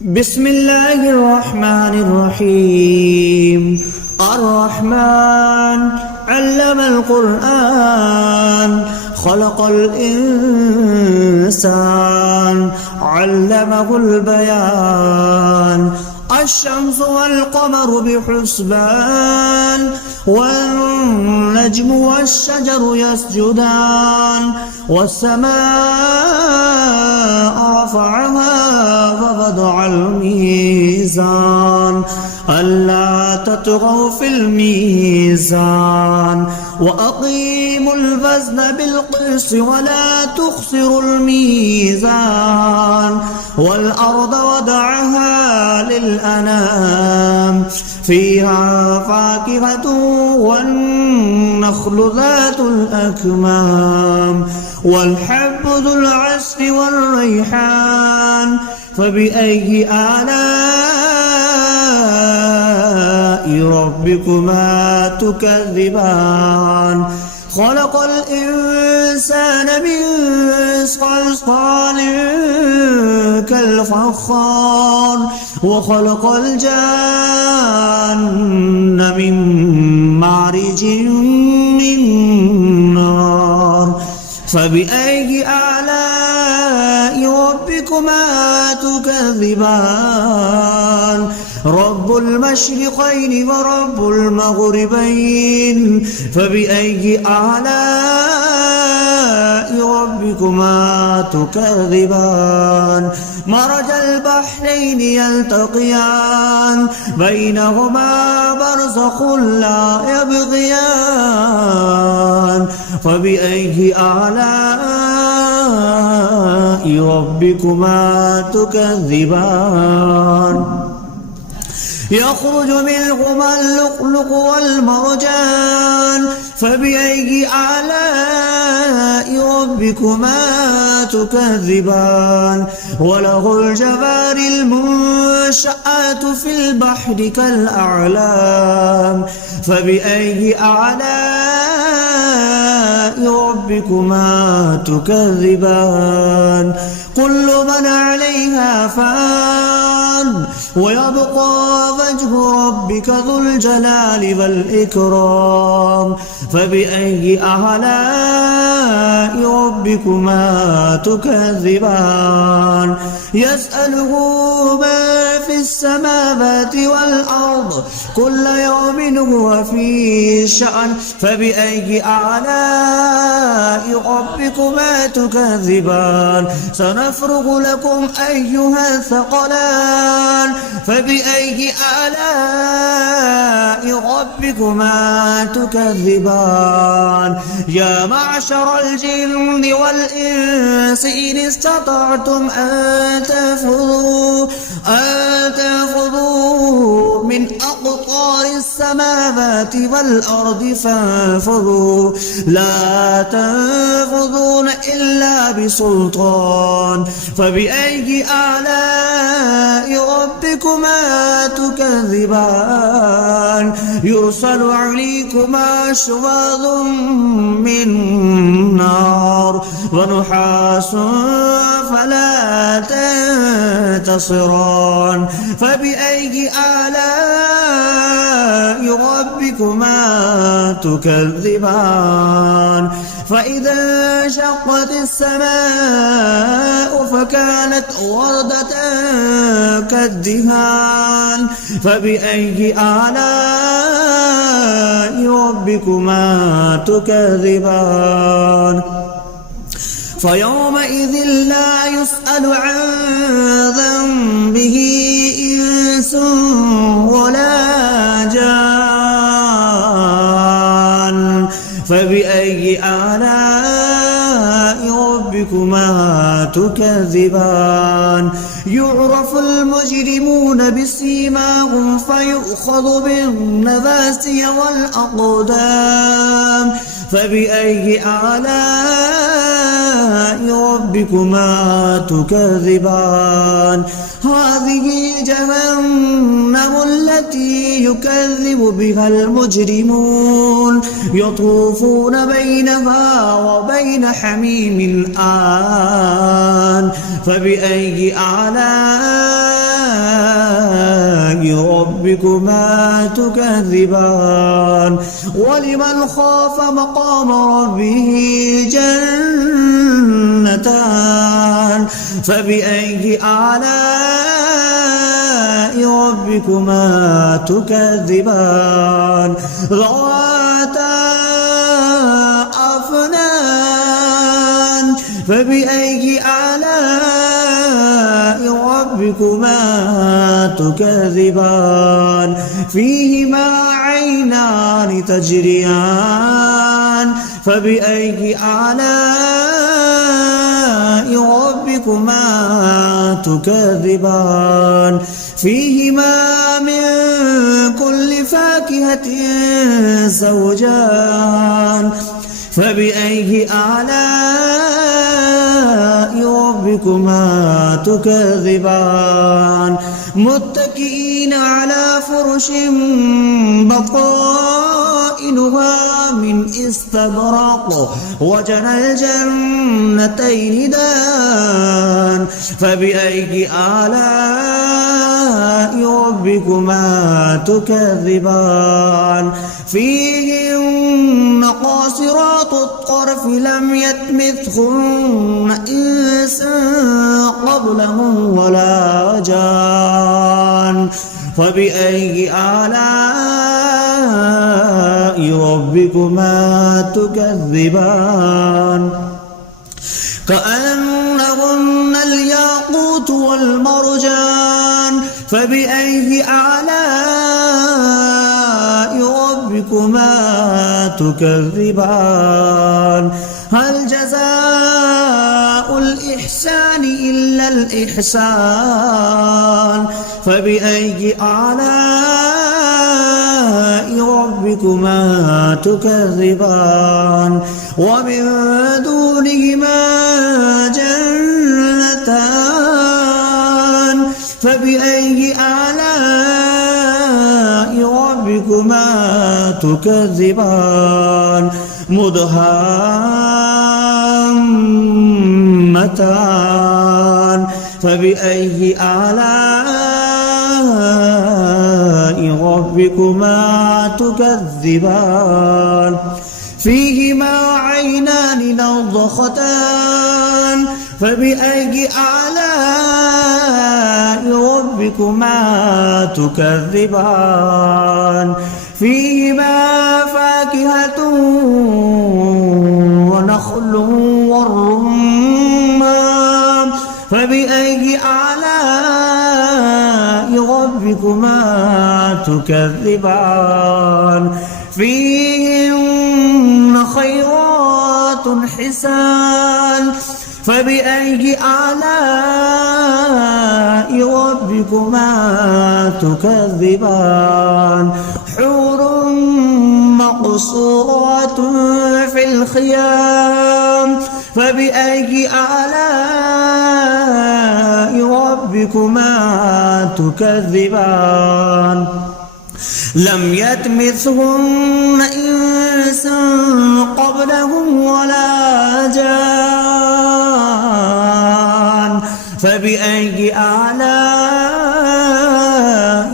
بسم الله الرحمن الرحيم. الرحمن علم القرآن خلق الإنسان علمه البيان. الشمس والقمر بحسبان والنجم والشجر يسجدان والسماء رفعها ووضع الميزان ألا تطغوا في الميزان وأقيموا الوزن بالقسط ولا تخسروا الميزان والأرض وضعها للأنام فيها فاكهة والنخل ذات الأكمام والحب ذو العصف والريحان فبأي آلاء ربكما تكذبان. خلق الإنسان من صلصال كالفخار وخلق الجان من مارج من نار فبأي آلاء ربكما تكذبان. رب المشرقين ورب المغربين فبأي آلاء ربكما تكذبان. مرج البحرين يلتقيان بينهما برزخ لا يبغيان فبأي آلاء ربكما تكذبان. يخرج منهما اللؤلؤ والمرجان فبأي آلاء ربكما تكذبان. وله الجوار المنشآت في البحر كالأعلام فبأي آلاء ربكما تكذبان. كل من عليها فان ويبقى وجه ربك ذو الجلال والإكرام فبأي آلاء ربكما تكذبان. يسأله ما في السماوات والأرض كل يوم هو في شأن فبأي آلاء ربكما تكذبان. سنفرغ لكم أيها الثقلان فبأي آلاء ربكما تكذبان. يا معشر الجن والإنس إن استطعتم أن تنفذوا من أقطار السماوات والأرض فانفذوا لا تنفذون إلا بسلطان فبأي آلاء ربكما تكذبان. يرسل عليكما شواظ من نار ونحاس فلا تنتصران فبأي آلاء ربكما تكذبان. فإذا انشقت السماء فكانت وردة كالدهان فبأي آلاء ربكما تكذبان. فيومئذ لا يسأل عن ذنبه إنس ولا جان فبأي آلاء ربكما تكذبان. يعرف المجرمون بسيماهم فيؤخذ بالنواسي والأقدام فبأي آلاء ربكما تكذبان. هذه جهنم التي يكذب بها المجرمون يطوفون بينها وبين حميم آن فبأي آلاء ربكما تكذبان ولمن خاف مقام ربه جنتان فبأي آلاء ربكما تكذبان ذواتا أفنان فبأي آلاء ربكما تكذبان فيهما عينان تجريان فبأي آلاء ربكما تكذبان فيهما من كل فاكهة زوجان فبأي آلاء ربكما تكذبان متكئين على فرش بطائنها من استبرق وجنى الجنتين دان فبأي آلاء ربكما تكذبان فيهن قاصرات الطرف لم يطمثهن إنس قبلهم ولا جان فبأي آلاء ربكما تكذبان كأنهن الياقوت والمرجان فبأي آلاء ربكما تكذبان هل جزاء الإحسان إلا الإحسان فبأي آلاء ربكما تكذبان ومن دونهما جنتان فبأي آلاء ربكما تكذبان مدهامتان فبأي آلاء ربكما تكذبان فيهما عينان نضختان فبأي آلاء ربكما تكذبان فيهما فاكهة ونخل والرمان فبأي آلاء ربكما تكذبان فيهن خيرات حسان فبأي آلاء ربكما تكذبان حور مقصورات في الخيام فبأي آلاء ربكما تكذبان لم يطمثهن إنس قبلهم ولا جان فبأي آلاء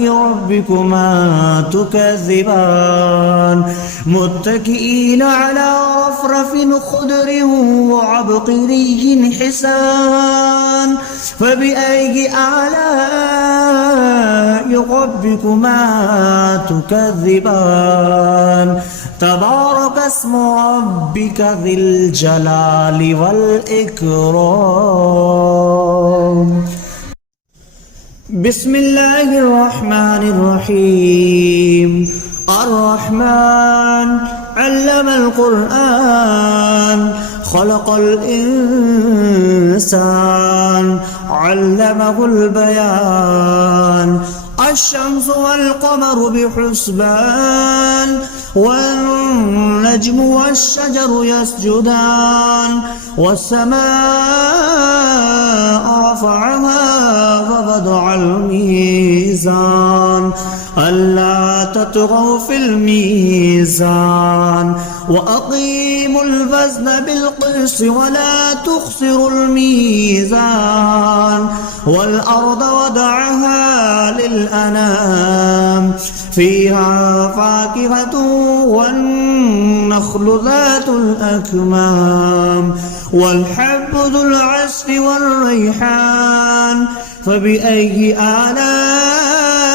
ربكما تكذبان متكئين على رفرف خضر وعبقري حسان فبأي آلاء ربكما تكذبان تبارك اسم ربك ذي الجلال والإكرام بسم الله الرحمن الرحيم الرحمن علم القرآن خلق الإنسان علمه البيان الشمس والقمر بحسبان والنجم والشجر يسجدان والسماء رفعها فوضع الميزان ألا تطغوا في الميزان وأقيموا الوزن بالقسط ولا تخسروا الميزان والأرض وضعها للأنام فيها فاكهة والنخل ذات الأكمام والحب ذو العصف والريحان فبأي آلاء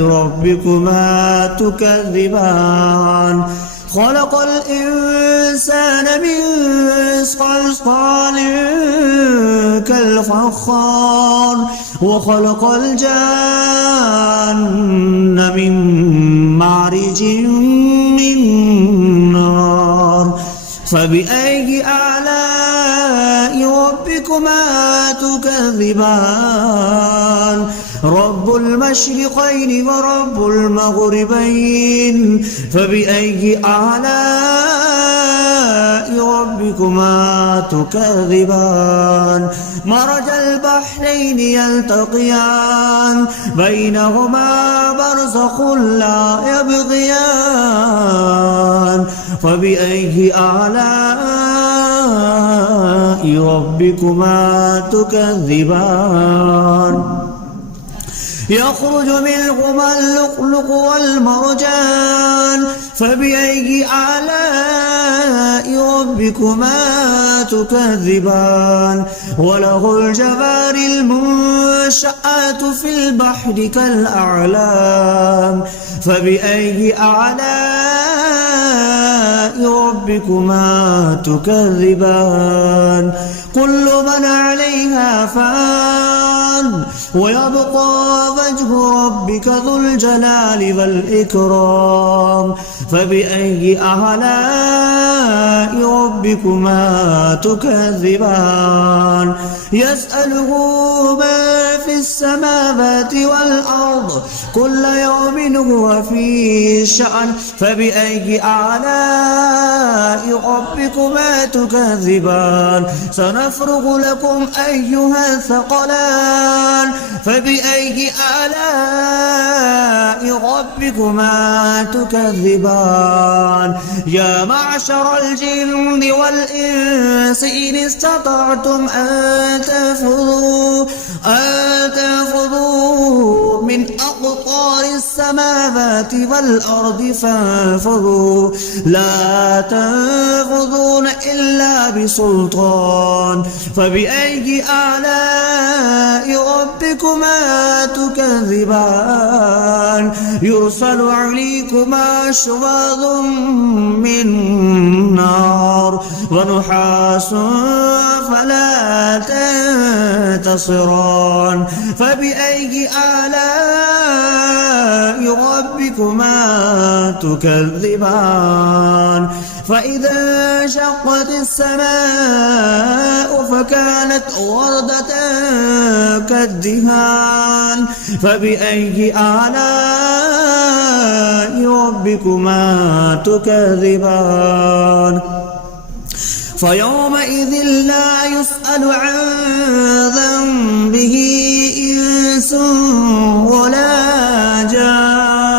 ربكما تكذبان خلق الإنسان من صلصال كالفخار وخلق الجان من مارج من نار فبأي آلاء ربكما تكذبان رب المشرقين ورب المغربين فبأي آلاء ربكما تكذبان مرج البحرين يلتقيان بينهما برزخ لا يبغيان فبأي آلاء ربكما تكذبان يخرج منهما اللؤلؤ والمرجان فبأي آلاء ربكما تكذبان وله الجوار المنشآت في البحر كالأعلام فبأي آلاء ربكما تكذبان كل من عليها فان ويبقى وجه ربك ذو الجلال والإكرام فبأي آلاء ربكما تكذبان يسأله من في السماوات والأرض كل يوم هو في شأن فبأي آلاء ربكما تكذبان سنفرغ لكم أيها الثقلان فبأي آلاء ربكما تكذبان يا معشر الجن والإنس إن استطعتم أن تنفذوا من أقطار السماوات والأرض فانفذوا لا تنفذون إلا بسلطان فبأي آلاء ربكما تكذبان يرسل عليكما شواظ من نار ونحاس فلا تنتصران فبأي آلاء ربكما تكذبان فإذا انشقت السماء فكانت وردة كالدهان فبأي آلاء ربكما تكذبان فيومئذ لا يسأل عن ذنبه إنس ولا جان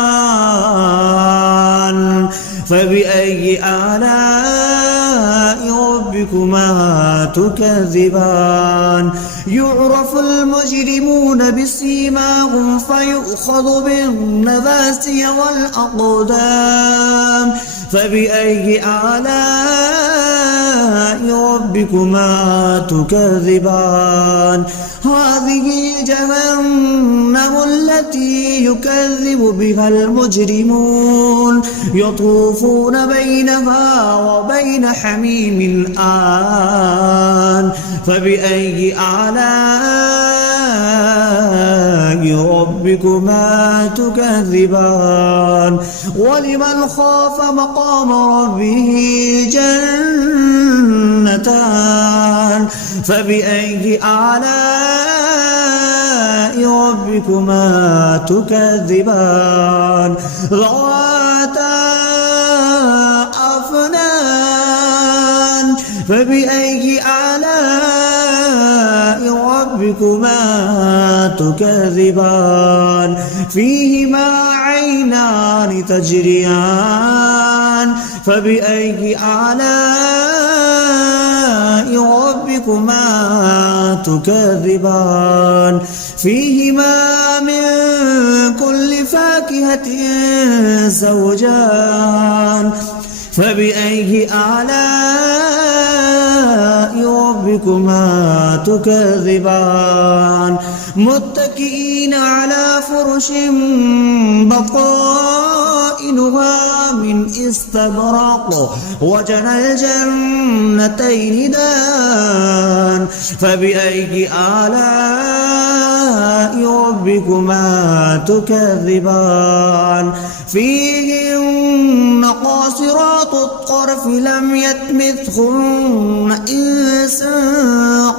فبأي آلاء ربكما تكذبان يعرف المجرمون بسيماهم فيؤخذ بالنواسي والأقدام فبأي آلاء ربكما تكذبان هذه جهنم التي يكذب بها المجرمون يطوفون بينها وبين حميم آن فبأي آلاء ربكما تكذبان ولمن خاف مقام ربه جنتان فبأي آلاء ربكما تكذبان ذواتا أفنان فبأي آلاء ربكما تكذبان فيهما عينان تجريان فبأي آلاء ربكما تكذبان فيهما من كل فاكهة زوجان فبأي آلاء ربكما تكذبان متكئين على فرش بطائنها من استبرق وجنى الجنتين دان فبأي آلاء ربكما تكذبان فيهن قاصرات الطرف لم يطمثهن إنس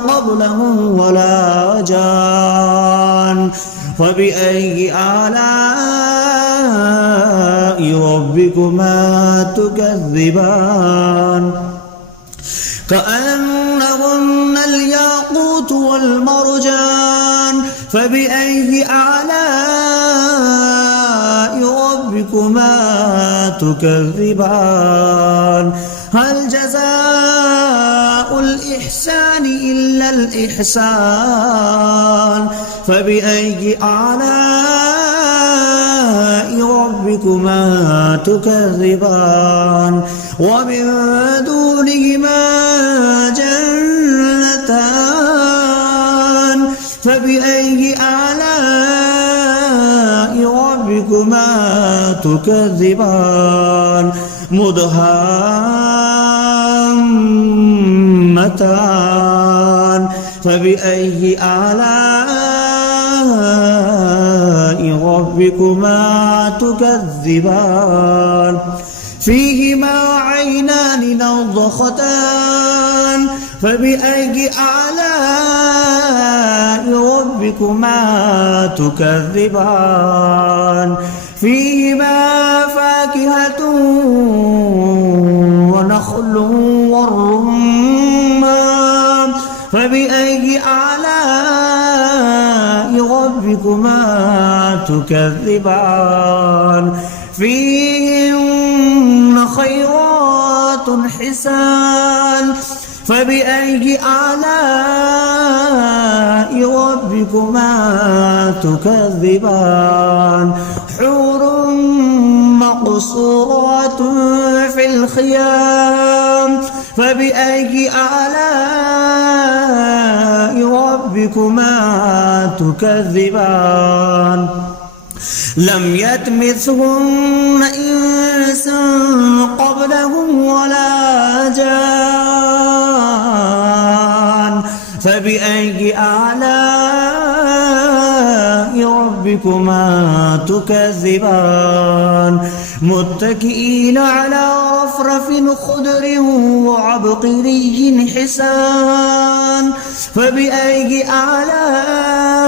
قبلهم ولا جان فبأي آلاء ربكما تكذبان كأنهن الياقوت والمرجان فبأي آلاء ربكما تكذبان هل جزاء الإحسان إلا الإحسان فبأي آلاء ربكما تكذبان ومن دونهما جنتان فبأي آلاء ربكما تكذبان مدهامتان فبأي آلاء ربكما تكذبان فيهما عينان نضختان فبأي آلاء ربكما تكذبان فيهما فاكهة ونخل والرمان فبأي آلاء ربكما تكذبان فيهن خيرات حسان فبأي آلاء ربكما تكذبان حور مقصورات في الخيام فبأي آلاء ربكما تكذبان لم يطمثهن إنس قبلهم ولا جان فبأي آلاء ربكما تكذبان متكئين على رفرف خضر وعبقري حسان فبأي آلاء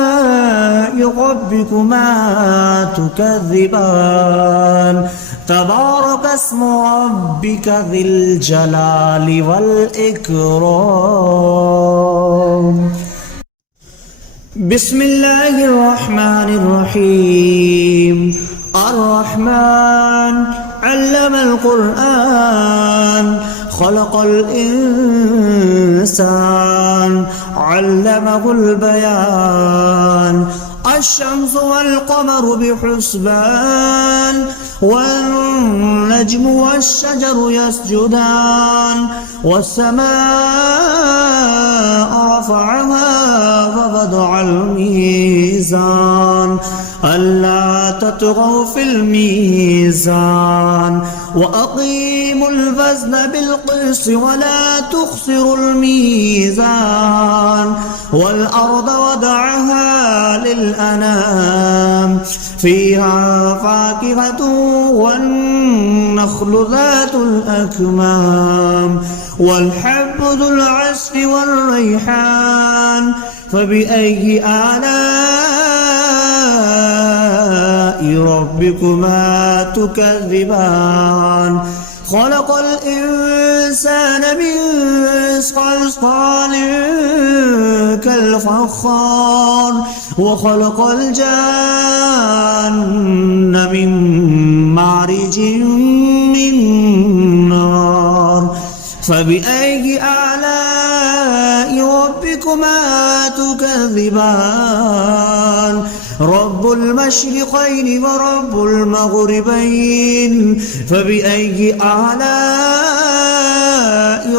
ربكما تكذبان تبارك اسم ربك ذي الجلال والإكرام بسم الله الرحمن الرحيم الرحمن علم القرآن خلق الإنسان علمه البيان الشمس والقمر بحسبان والنجم والشجر يسجدان والسماء رفعها ووضع الميزان ألا تطغوا في الميزان وأقيموا الوزن بالقسط ولا تخسروا الميزان والأرض وضعها للأنام فيها فاكهة والنخل ذات الأكمام والحب ذو العصف والريحان فبأي آلاء ربكما تكذبان خلق الإنسان من صلصال كالفخار وخلق الجان من معرج من نار فبأي آلاء ربكما تكذبان رب المشرقين ورب المغربين فبأي آلاء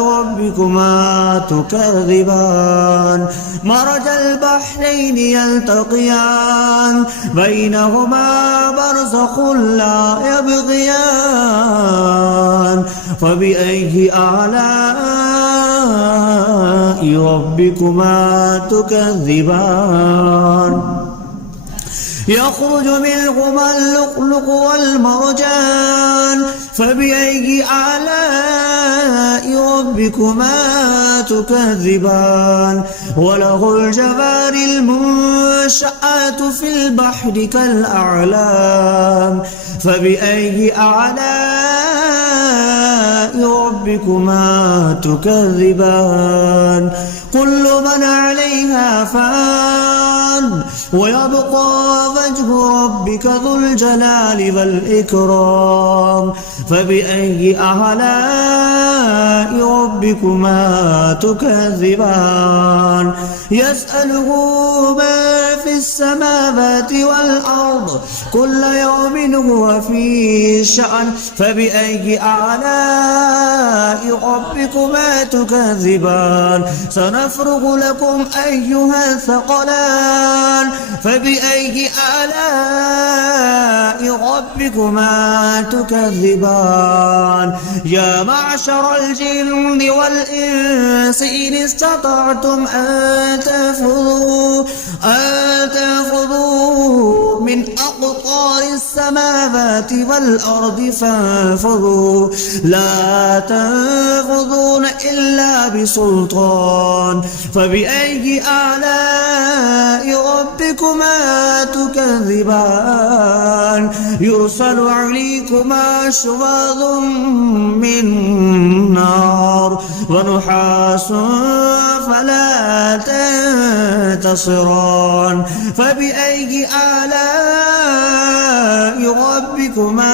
ربكما تكذبان مرج البحرين يلتقيان بينهما برزخ لا يبغيان فبأي آلاء ربكما تكذبان يخرج منهما اللؤلؤ والمرجان فبأي آلاء ربكما تكذبان وله الجوار المنشآت في البحر كالأعلام فبأي آلاء ربكما تكذبان كل من عليها فان ويبقى وجه ربك ذو الجلال والإكرام فبأي آلاء ربكما تكذبان يسأله ما في السماوات والأرض كل يوم هو في شأن فبأي آلاء ربكما تكذبان سنفرغ لكم أيها الثقلان فبأي آلاء ربكما تكذبان يا معشر الجن والإنس إن استطعتم أن تنفذوا من أقطار السماوات والأرض فانفذوا لا تنفذون إلا بسلطان فبأي آلاء ربكما تكذبان يرسل عليكما شواظ من نار ونحاس فلا تنتصران فبأي آلاء ربكما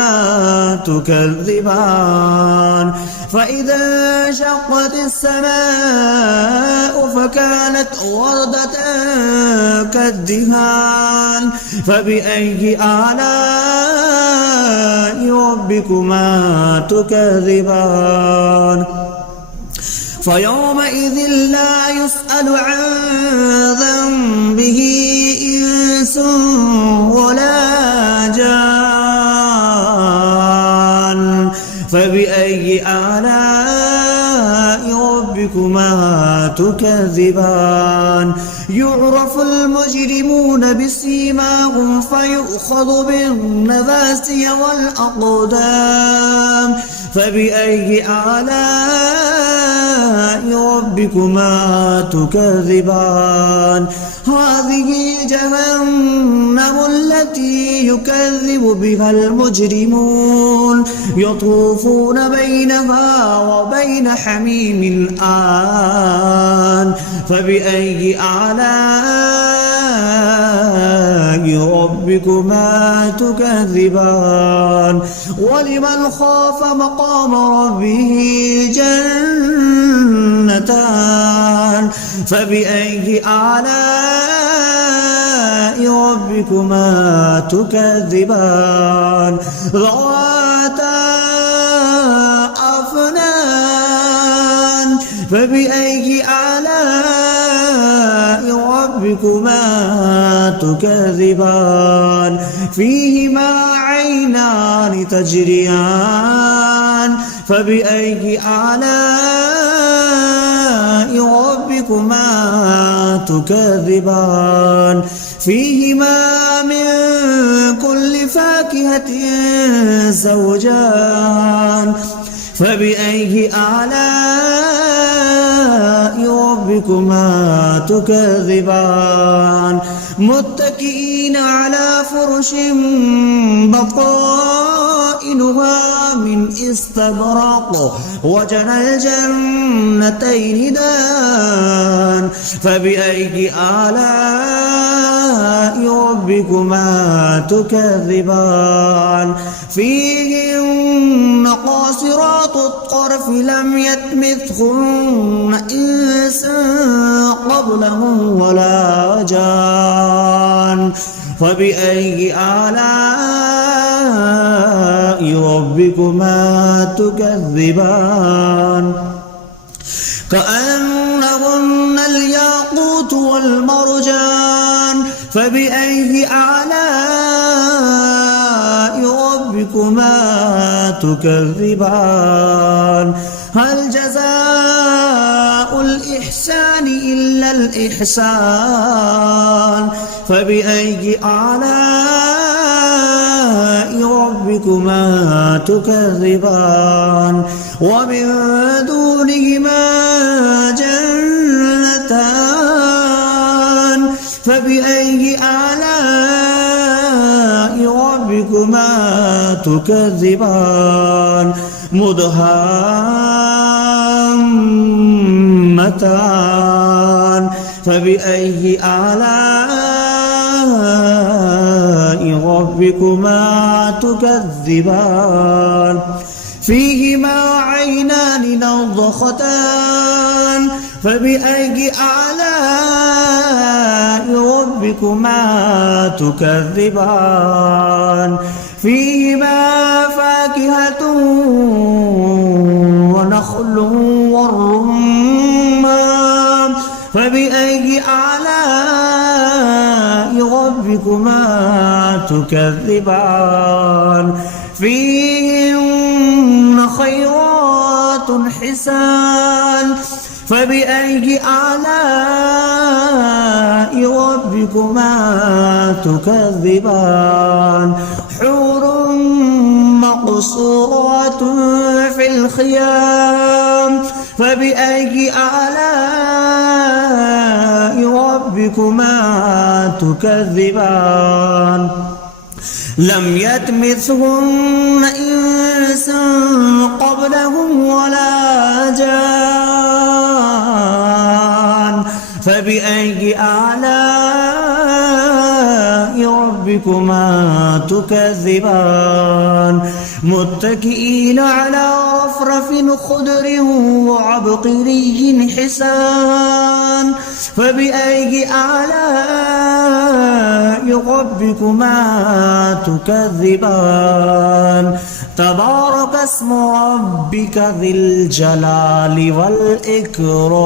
تكذبان فإذا انشقت السماء فكانت وردة كالدهان فبأي آلاء ربكما تكذبان فيومئذ لا يسأل عن ذنبه إنس ولا جان فبأي آلاء ربكما تكذبان يعرف المجرمون بسيماهم فيؤخذ بالنواسي والأقدام فبأي آلاء ربكما تكذبان هذه جهنم التي يكذب بها المجرمون يطوفون بينها وبين حميم آن فبأي آلاء ربكما تكذبان ولمن خاف مقام ربه جنتان فبأي آلاء ربكما تكذبان ذواتا أفنان فبأي آلاء ربكما تكذبان فيهما عينان تجريان فبأي آلاء ربكما تكذبان فيهما من كل فاكهة زوجان فبأي آلاء ربكما ربكما تكذبان متكئين على فرش بطائنها من استبرق وجنى الجنتين دان فبأي آلاء ربكما تكذبان فيهن قاصرات الطرف لم يطمثهن إنس قبلهم ولا جان فبأي آلاء ربكما تكذبان كأنهن الياقوت والمرجان فبأي آلاء ربكما تكذبان هل جزاء الإحسان إلا الإحسان فبأي آلاء ربكما تكذبان ومن دونهما جنتان فبأي آلاء ربكما تكذبان مدهامتان فبأي آلاء ربكما تكذبان فيهما عينان نضختان فبأي آلاء ربكما تكذبان فيهما فاكهة ونخل والرمان فبأي آلاء ربكما تكذبان فيهن خيرات حسان فبأي آلاء ربكما تكذبان حور مقصورات في الخيام فبأي آلاء ربكما تكذبان لم يطمثهن إنس قبلهم ولا جان فبأي آلاء ربكما تكذبان متكئين على رفرف خضر وعبقري حسان فبأي آلاء ربكما تكذبان تبارك اسم ربك ذي الجلال والإكرام